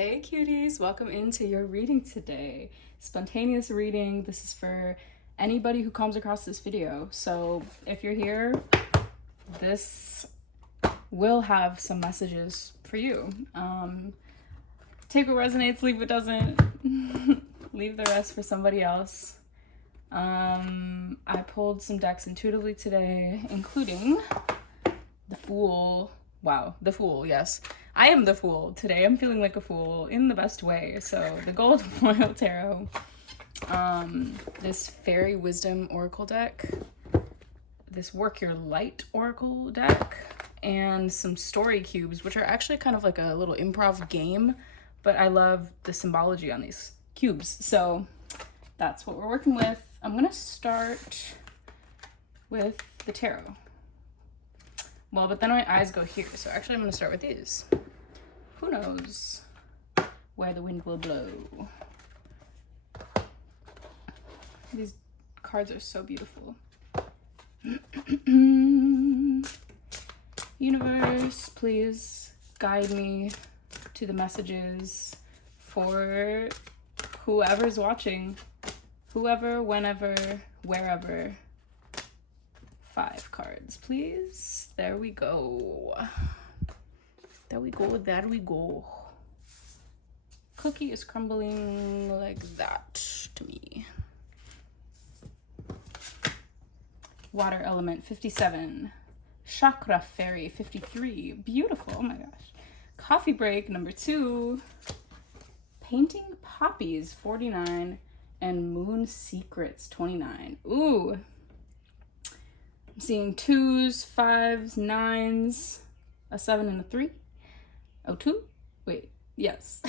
Hey cuties, welcome into your reading today. Spontaneous reading. This is for anybody who comes across this video. So if you're here, this will have some messages for you. Take what resonates, leave what doesn't. Leave the rest for somebody else. I pulled some decks intuitively today, including the Fool. Wow, the Fool, yes. I am the Fool today. I'm feeling like a fool in the best way. So the Gold Foil Tarot, this Fairy Wisdom Oracle deck, this Work Your Light Oracle deck, and some story cubes, which are actually kind of like a little improv game, but I love the symbology on these cubes. So that's what we're working with. I'm gonna start with the tarot. Well, but then my eyes go here, so actually I'm gonna start with these. Who knows where the wind will blow? These cards are so beautiful. Universe, please guide me to the messages for whoever's watching. Whoever, whenever, wherever. 5 cards, please. There we go. There we go, there we go. Cookie is crumbling like that to me. Water element, 57. Chakra fairy, 53. Beautiful, oh my gosh. Coffee break, number 2. Painting poppies, 49. And moon secrets, 29. Ooh. I'm seeing 2s, 5s, 9s, a 7 and a 3. Oh, 2? Wait, yes.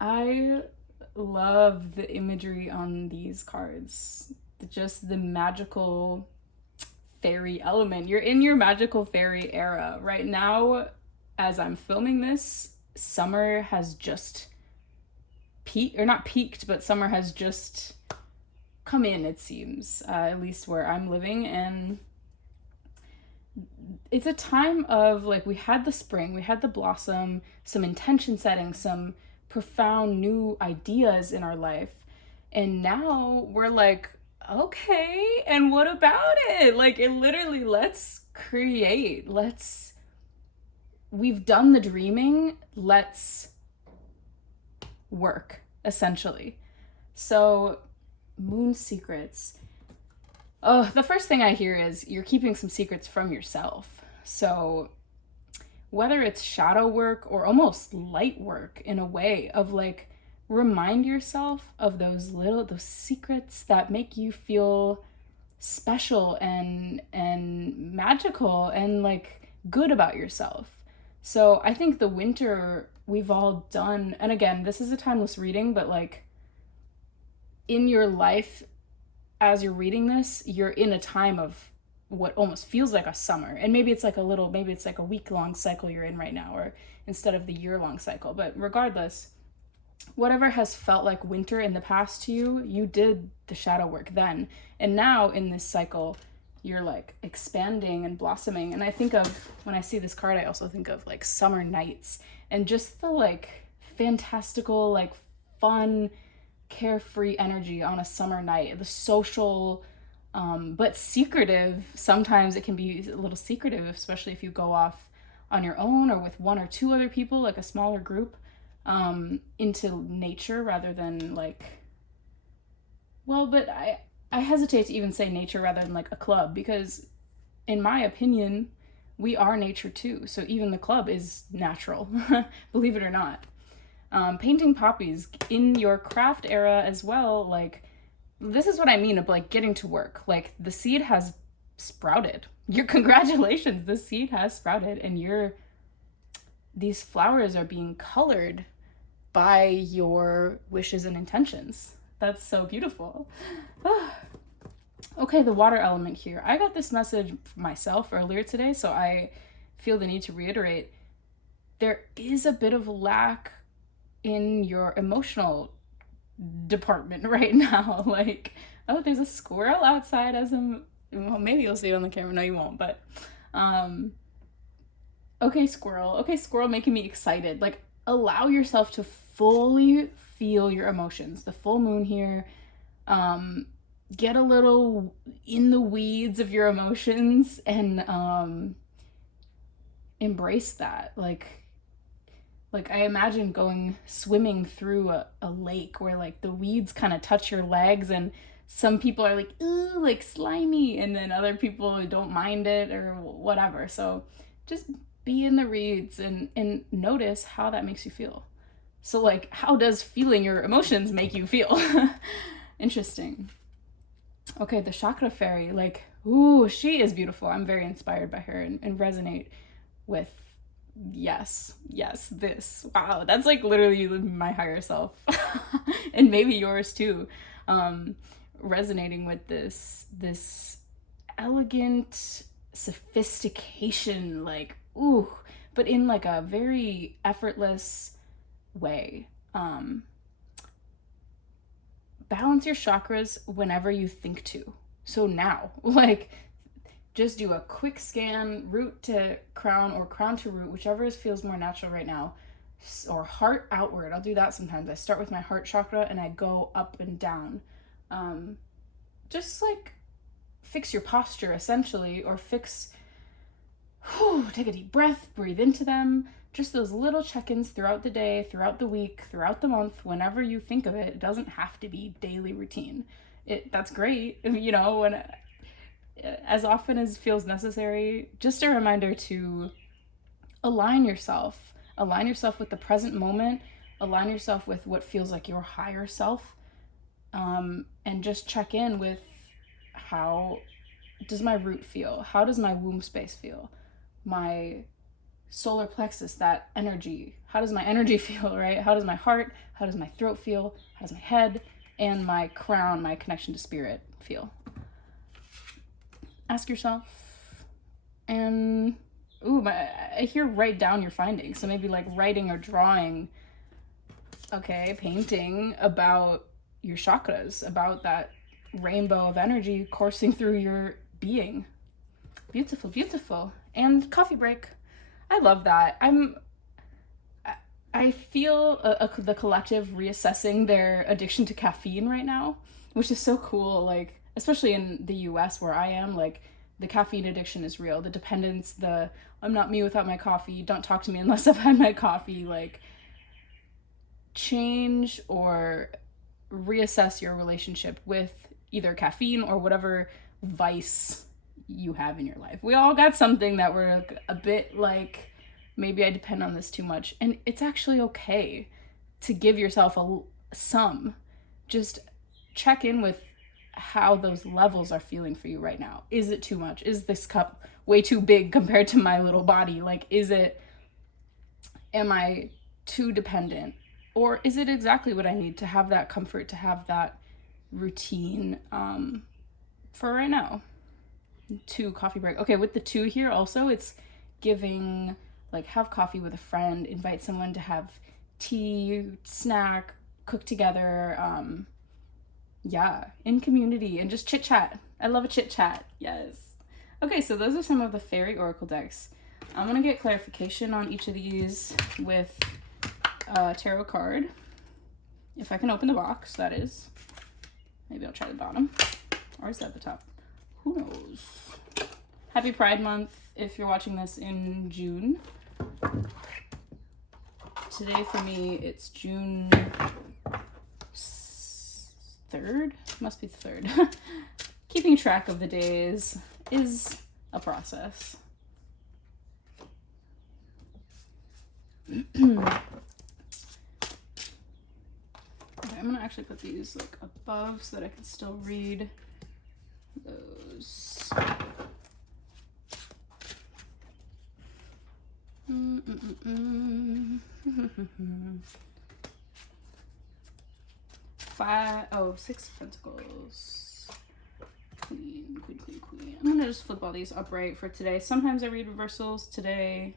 I love the imagery on these cards. Just the magical fairy element. You're in your magical fairy era. Right now, as I'm filming this, summer has just peaked, or not peaked, but summer has just come in, it seems, at least where I'm living. And it's a time of, like, we had the spring, we had the blossom, some intention setting, some profound new ideas in our life, and now we're like, okay, and what about it? Like, it literally, let's create, we've done the dreaming, let's work, essentially. So moon secrets. Oh, the first thing I hear is you're keeping some secrets from yourself. So whether it's shadow work or almost light work, in a way of, like, remind yourself of those secrets that make you feel special and magical and, like, good about yourself. So I think the winter we've all done, and again, this is a timeless reading, but, like, in your life, as you're reading this, you're in a time of what almost feels like a summer. And maybe it's like a week-long cycle you're in right now, or instead of the year-long cycle. But regardless, whatever has felt like winter in the past to you, you did the shadow work then. And now in this cycle, you're, like, expanding and blossoming. And I think of, when I see this card, I also think of, like, summer nights and just the, like, fantastical, like, fun, carefree energy on a summer night. The social, but secretive. Sometimes it can be a little secretive, especially if you go off on your own or with 1 or 2 other people, like a smaller group, into nature rather than, like, well, but I hesitate to even say nature rather than, like, a club, because in my opinion, we are nature too. So even the club is natural, believe it or not. Painting poppies in your craft era as well. Like, this is what I mean of, like, getting to work. Like, the seed has sprouted. Congratulations, the seed has sprouted, and these flowers are being colored by your wishes and intentions. That's so beautiful. Okay, the water element here. I got this message myself earlier today, so I feel the need to reiterate. There is a bit of lack in your emotional department right now. Like, oh, there's a squirrel outside well, maybe you'll see it on the camera. No, you won't, but Okay, squirrel. Okay, squirrel making me excited. Like, allow yourself to fully feel your emotions. The full moon here. Um, get a little in the weeds of your emotions and embrace that. Like I imagine going swimming through a lake where like the weeds kind of touch your legs, and some people are like, ooh, like slimy, and then other people don't mind it or whatever. So just be in the reeds and notice how that makes you feel. So like, how does feeling your emotions make you feel? Interesting. Okay, the chakra fairy, like, ooh, she is beautiful. I'm very inspired by her and resonate with, yes, this. Wow, that's like literally my higher self. And maybe yours too. Um, resonating with this elegant sophistication, like, ooh, but in like a very effortless way. Balance your chakras whenever you think to. So now, like, just do a quick scan, root to crown or crown to root, whichever feels more natural right now, or heart outward. I'll do that sometimes. I start with my heart chakra and I go up and down. Just like fix your posture essentially, or take a deep breath, breathe into them. Just those little check-ins throughout the day, throughout the week, throughout the month, whenever you think of it. It doesn't have to be daily routine. That's great, when as often as feels necessary. Just a reminder to align yourself with the present moment, align yourself with what feels like your higher self, and just check in with how does my root feel, how does my womb space feel, my solar plexus, that energy, how does my energy feel, right? How does my heart, how does my throat feel, how does my head and my crown, my connection to spirit feel? Ask yourself. And I hear write down your findings. So maybe like writing or drawing, okay, painting about your chakras, about that rainbow of energy coursing through your being. Beautiful, beautiful. And coffee break. I love that. I feel the collective reassessing their addiction to caffeine right now, which is so cool. Like, especially in the US where I am, like, the caffeine addiction is real. The dependence, I'm not me without my coffee, don't talk to me unless I've had my coffee, like, change or reassess your relationship with either caffeine or whatever vice you have in your life. We all got something that we're a bit like, maybe I depend on this too much. And it's actually okay to give yourself some. Just check in with how those levels are feeling for you right now. Is it too much? Is this cup way too big compared to my little body? Like, am I too dependent? Or is it exactly what I need to have that comfort, to have that routine for right now? 2 coffee break. Okay, with the 2 here also, it's giving, like, have coffee with a friend, invite someone to have tea, snack, cook together, in community, and just chit chat. I love a chit chat. Yes. Okay, so those are some of the fairy oracle decks. I'm gonna get clarification on each of these with a tarot card. If I can open the box, that is. Maybe I'll try the bottom. Or is that the top? Who knows? Happy Pride Month if you're watching this in June. Today for me, it's June 3rd? Must be the 3rd. Keeping track of the days is a process. Okay, I'm gonna actually put these like above so that I can still read those. Six of Pentacles. Queen. I'm gonna just flip all these upright for today. Sometimes I read reversals. Today,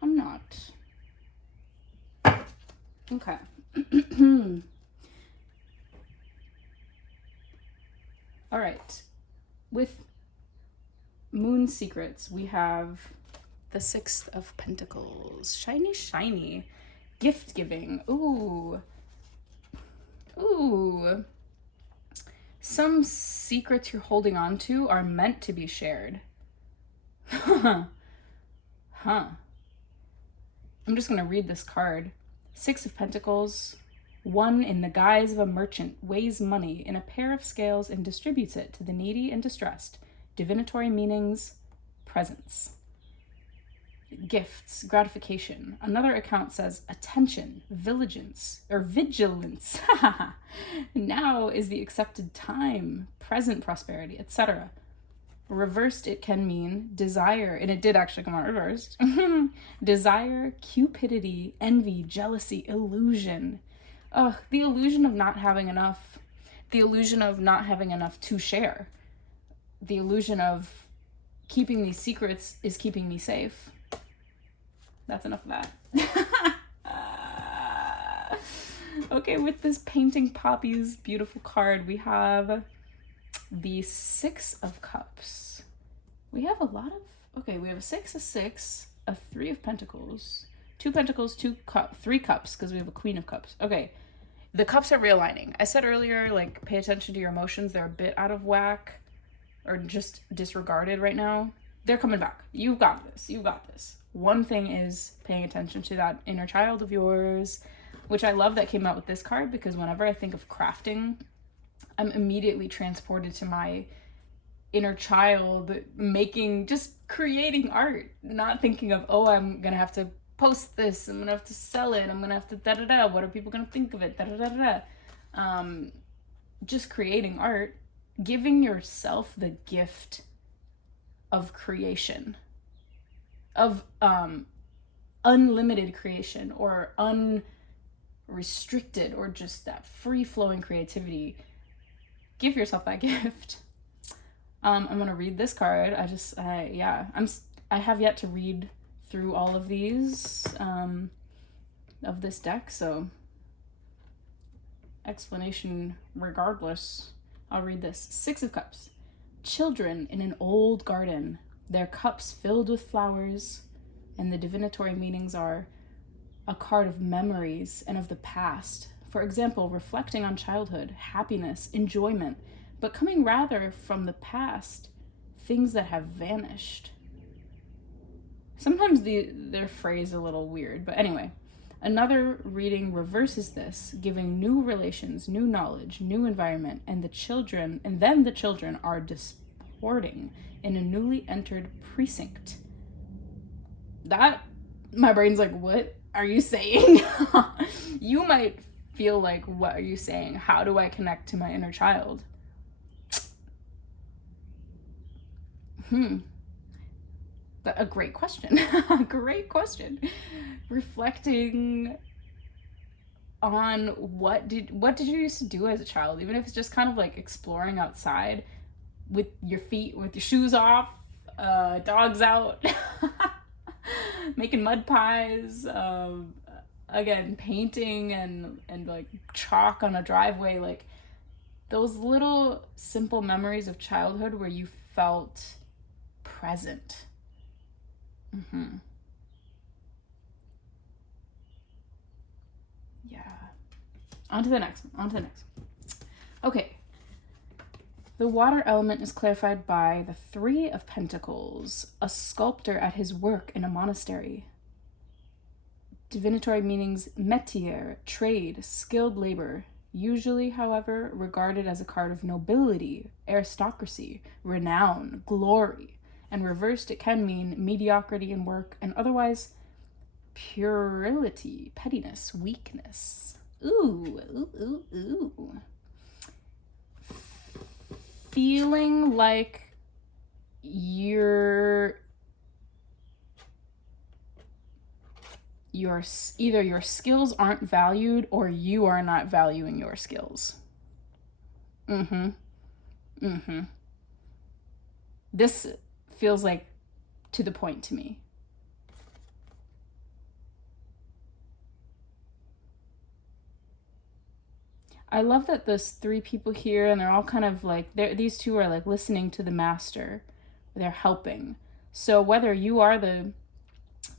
I'm not. Okay. All right. With Moon Secrets, we have The Six of Pentacles. Shiny, shiny. Gift giving. Ooh. Ooh. Some secrets you're holding on to are meant to be shared. Huh. I'm just going to read this card. Six of Pentacles. One, in the guise of a merchant, weighs money in a pair of scales and distributes it to the needy and distressed. Divinatory meanings, presents. Gifts, gratification. Another account says attention, vigilance, or vigilance. Now is the accepted time, present prosperity, etc. Reversed, it can mean desire, and it did actually come out reversed. Desire, cupidity, envy, jealousy, illusion. The illusion of not having enough. The illusion of not having enough to share. The illusion of keeping these secrets is keeping me safe. That's enough of that. Okay, with this Painting Poppies beautiful card, we have the Six of Cups. We have a lot of, okay, we have a 6, a 6, a 3 of Pentacles, 2 Pentacles, 3 Cups, because we have a Queen of Cups. Okay, the cups are realigning. I said earlier, like, pay attention to your emotions. They're a bit out of whack or just disregarded right now. They're coming back. You've got this. You've got this. One thing is paying attention to that inner child of yours, which I love that came out with this card, because whenever I think of crafting, I'm immediately transported to my inner child just creating art, not thinking of, oh, I'm gonna have to post this, I'm gonna have to sell it, I'm gonna have to da-da-da, what are people gonna think of it, da-da-da-da. Just creating art, giving yourself the gift of creation, of unlimited creation, or unrestricted, or just that free-flowing creativity. Give yourself that gift. I'm gonna read this card. I have yet to read through all of these of this deck, so explanation regardless. I'll read this. 6 of Cups. Children in an old garden, their cups filled with flowers, and the divinatory meanings are a card of memories and of the past. For example, reflecting on childhood, happiness, enjoyment, but coming rather from the past, things that have vanished. Sometimes their phrase is a little weird, but anyway. Another reading reverses this, giving new relations, new knowledge, new environment, and then the children are disporting in a newly entered precinct. That, my brain's like, what are you saying? You might feel like, what are you saying? How do I connect to my inner child? A great question. Great question. Reflecting on what did you used to do as a child, even if it's just kind of like exploring outside with your feet, with your shoes off, dogs out, making mud pies, again, painting and like chalk on a driveway, like those little simple memories of childhood where you felt present. Yeah. On to the next one. Okay. The water element is clarified by the 3 of Pentacles, a sculptor at his work in a monastery. Divinatory meanings: métier, trade, skilled labor. Usually, however, regarded as a card of nobility, aristocracy, renown, glory. And reversed, it can mean mediocrity in work and otherwise puerility, pettiness, weakness. Ooh. Feeling like either your skills aren't valued or you are not valuing your skills. This feels like to the point to me. I love that there's 3 people here and they're all kind of like, these 2 are like listening to the master. They're helping. So whether you are the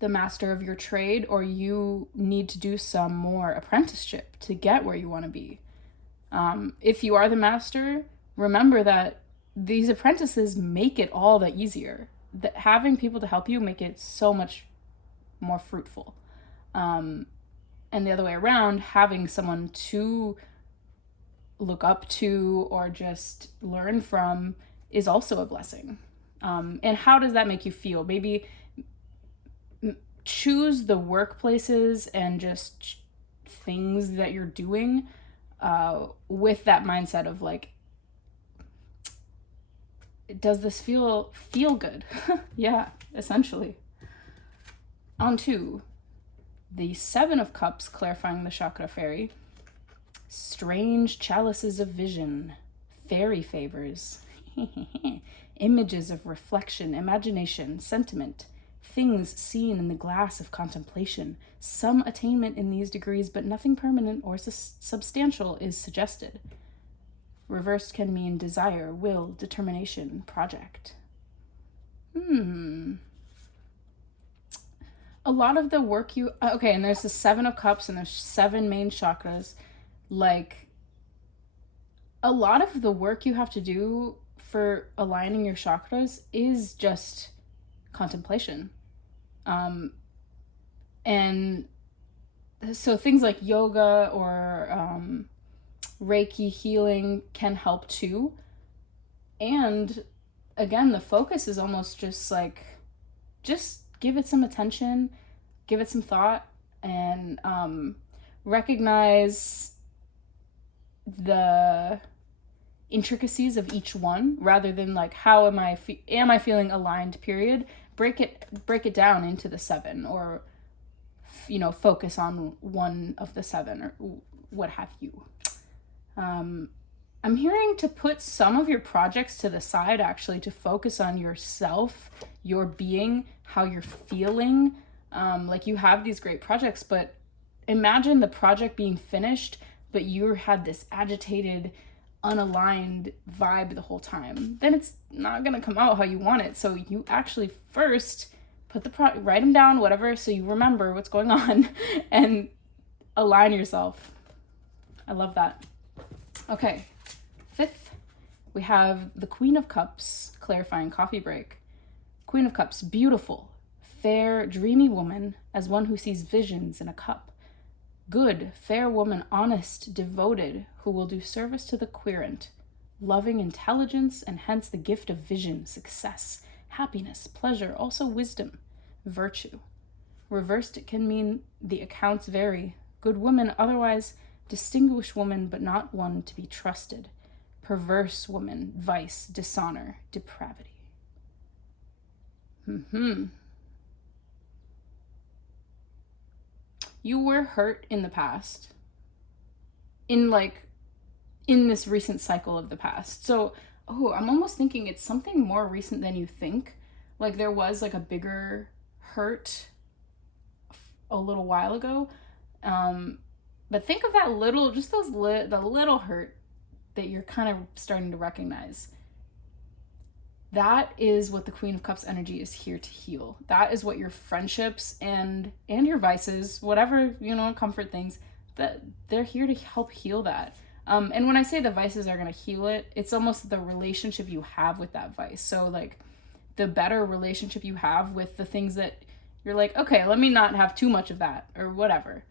the master of your trade, or you need to do some more apprenticeship to get where you want to be. If you are the master, remember that these apprentices make it all the easier. That having people to help you make it so much more fruitful. And the other way around, having someone to look up to or just learn from is also a blessing. And how does that make you feel? Maybe choose the workplaces and just things that you're doing with that mindset of like, does this feel good? Yeah, essentially. On to the Seven of Cups, clarifying the chakra fairy. Strange chalices of vision, fairy favors, images of reflection, imagination, sentiment, things seen in the glass of contemplation. Some attainment in these degrees, but nothing permanent or substantial is suggested. Reversed can mean desire, will, determination, project. A lot of the work you... Okay, and there's the Seven of Cups and there's 7 main chakras. Like, a lot of the work you have to do for aligning your chakras is just contemplation. And so things like yoga or Reiki healing can help too. And again, the focus is almost just like, just give it some attention, give it some thought, and recognize the intricacies of each one rather than like, how am I feeling aligned, period. Break it down into the 7, or focus on one of the 7 or what have you. I'm hearing to put some of your projects to the side, actually, to focus on yourself, your being, how you're feeling. Like, you have these great projects, but imagine the project being finished, but you had this agitated, unaligned vibe the whole time. Then it's not going to come out how you want it. So you actually first put write them down, whatever, so you remember what's going on and align yourself. I love that. Okay, 5th, we have the Queen of Cups, clarifying coffee break. Queen of Cups, beautiful, fair, dreamy woman, as one who sees visions in a cup. Good, fair woman, honest, devoted, who will do service to the querent. Loving intelligence, and hence the gift of vision, success, happiness, pleasure, also wisdom, virtue. Reversed, it can mean the accounts vary. Good woman, otherwise distinguished woman, but not one to be trusted. Perverse woman, vice, dishonor, depravity. You were hurt in the past, in this recent cycle of the past. So, I'm almost thinking it's something more recent than you think. Like, there was like a bigger hurt a little while ago. But think of that little, just the little hurt that you're kind of starting to recognize. That is what the Queen of Cups energy is here to heal. That is what your friendships and your vices, whatever, comfort things, that they're here to help heal that. And when I say the vices are going to heal it, it's almost the relationship you have with that vice. So like, the better relationship you have with the things that you're like, okay, let me not have too much of that or whatever.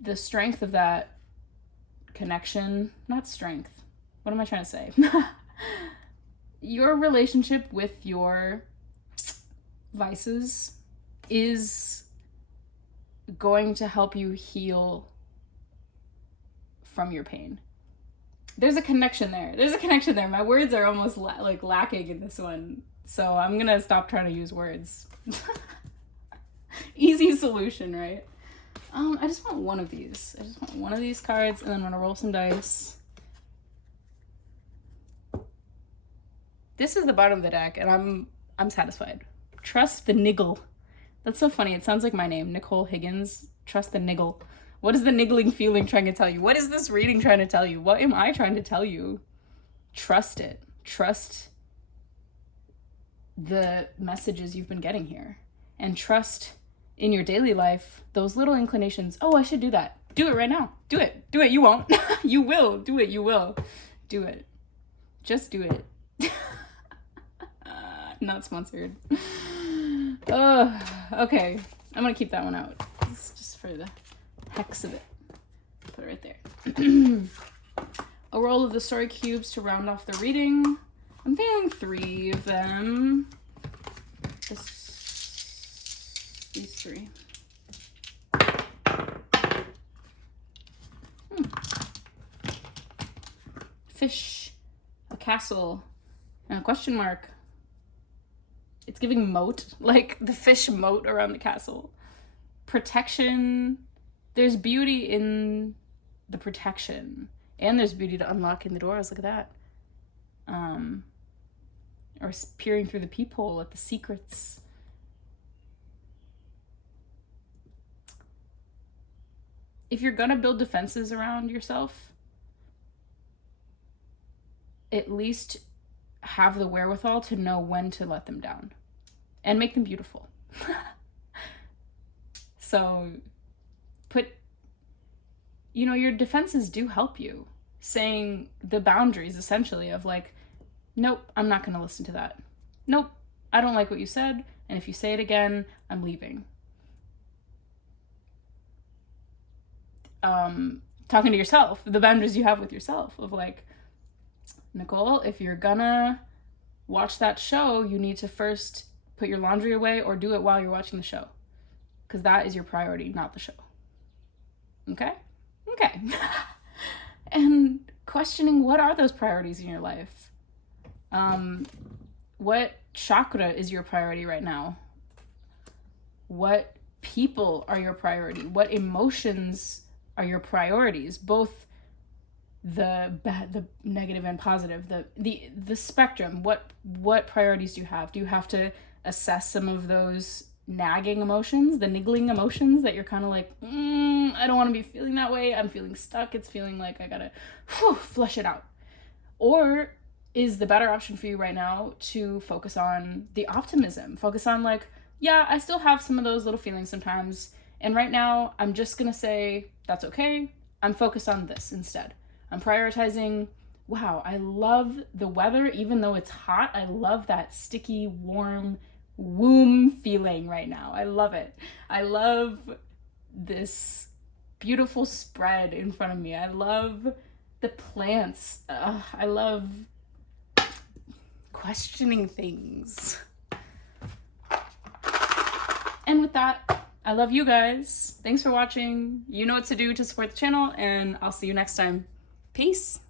The strength of that connection, not strength. What am I trying to say? Your relationship with your vices is going to help you heal from your pain. There's a connection there. My words are almost lacking in this one. So I'm going to stop trying to use words. Easy solution, right? I just want one of these. I just want one of these cards, and then I'm going to roll some dice. This is the bottom of the deck, and I'm satisfied. Trust the niggle. That's so funny. It sounds like my name, Nicole Higgins. Trust the niggle. What is the niggling feeling trying to tell you? What is this reading trying to tell you? What am I trying to tell you? Trust it. Trust the messages you've been getting here. and trust in your daily life those little inclinations. Oh, I should do that. Do it right now. Do it. Do it. You won't. You will. Do it. You will. Do it. Just do it. Not sponsored. Oh, okay. I'm gonna keep that one out. It's just for the hex of it. Put it right there. A roll of the story cubes to round off the reading. I'm feeling 3 of them. These 3. Fish, a castle, and a question mark. It's giving moat, like the fish moat around the castle. Protection. There's beauty in the protection. And there's beauty to unlocking the doors. Look at that. Or peering through the peephole at the secrets. If you're gonna build defenses around yourself, at least have the wherewithal to know when to let them down and make them beautiful. So your defenses do help you, saying the boundaries essentially of like, nope, I'm not going to listen to that. Nope, I don't like what you said. And if you say it again, I'm leaving. Talking to yourself, the boundaries you have with yourself of like, Nicole, if you're gonna watch that show, you need to first put your laundry away or do it while you're watching the show. Because that is your priority, not the show. Okay? Okay. And questioning what are those priorities in your life? What chakra is your priority right now? What people are your priority? What emotions are your priorities? Both the negative and positive, the spectrum. What priorities do you have? Do you have to assess some of those nagging emotions, the niggling emotions that you're kind of like, I don't want to be feeling that way. I'm feeling stuck. It's feeling like I gotta flush it out. Or is the better option for you right now to focus on the optimism? Focus on like, yeah, I still have some of those little feelings sometimes. And right now, I'm just going to say, that's okay. I'm focused on this instead. I'm prioritizing, wow, I love the weather, even though it's hot. I love that sticky, warm womb feeling right now. I love it. I love this beautiful spread in front of me. I love the plants. I love questioning things. And with that, I love you guys. Thanks for watching. You know what to do to support the channel, and I'll see you next time. Peace.